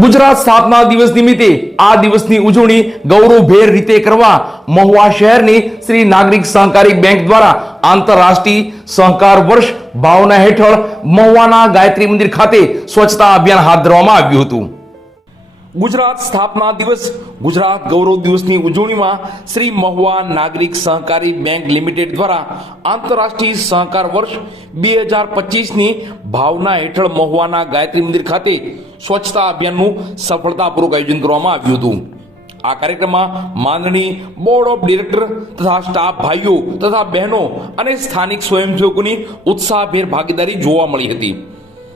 ગુજરાત સ્થાપના દિવસ નિમિત્તે આ દિવસની ઉજવણી ગૌરવભેર રીતે કરવા મહુવા શહેરની શ્રી નાગરિક સહકારી બેંક દ્વારા આંતરરાષ્ટ્રીય સહકાર વર્ષ ભાવના હેઠળ મહુવાના ગાયત્રી મંદિર ખાતે સ્વચ્છતા અભિયાન હાથ ધરવામાં આવ્યું હતું. ગુજરાત સ્થાપના દિવસ, ગુજરાત ગૌરવ દિવસની ઉજવણીમાં શ્રી મહુવા નાગરિક સહકારી બેંક લિમિટેડ દ્વારા આંતરરાષ્ટ્રીય સહકાર વર્ષ બે હજાર પચીસની ભાવના હેઠળ મહુવાના ગાયત્રી મંદિર ખાતે સ્વચ્છતા અભિયાનનું સફળતાપૂર્વક આયોજન કરવામાં આવ્યું હતું. આ કાર્યક્રમમાં માંડણી બોર્ડ ઓફ ડિરેક્ટર તથા સ્ટાફ ભાઈઓ તથા બહેનો અને સ્થાનિક સ્વયંસેવકોની ઉત્સાહભેર ભાગીદારી જોવા મળી હતી.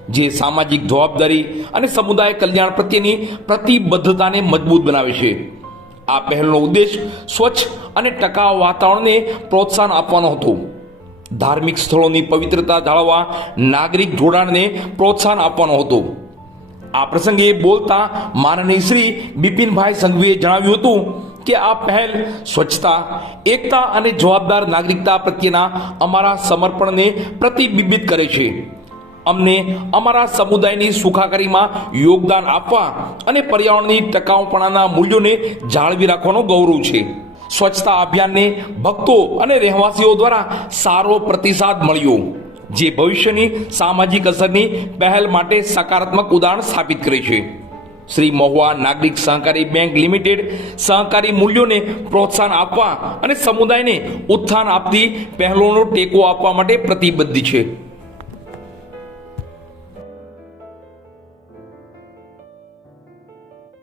જે સામાજિક જવાબદારી અને સમુદાય કલ્યાણ પ્રત્યેની પ્રતિબદ્ધતાને મજબૂત બનાવે છે. આ પહેલનો ઉદ્દેશ સ્વચ્છ અને ટકાઉ વાતાવરણને પ્રોત્સાહન આપવાનો હતો. ધાર્મિક સ્થળોની પવિત્રતા જાળવવા નાગરિક જોડાણને પ્રોત્સાહન આપવાનો હતો. આ પ્રસંગે બોલતા માનનીય શ્રી બિપિનભાઈ સંઘવીએ જણાવ્યું હતું કે આ પહેલ સ્વચ્છતા, એકતા અને જવાબદાર નાગરિકતા પ્રત્યેના અમારા સમર્પણને પ્રતિબિંબિત કરે છે. અમને અમારા સમુદાયની સુખાકારીમાં યોગદાન આપવા અને પર્યાવરણની ટકાઉપણાના મૂલ્યોને જાળવી રાખવાનો ગૌરવ છે. સ્વચ્છતા અભિયાનને ભક્તો અને રહેવાસીઓ દ્વારા સારો પ્રતિસાદ મળ્યો, જે ભવિષ્યની સામાજિક અસરની પહેલ માટે સકારાત્મક ઉદાહરણ સ્થાપિત કરે છે. શ્રી મહુવા નાગરિક સહકારી બેંક લિમિટેડ સહકારી મૂલ્યોને પ્રોત્સાહન આપવા અને સમુદાયને ઉત્થાન આપતી પહેલોનો ટેકો આપવા માટે પ્રતિબદ્ધ છે.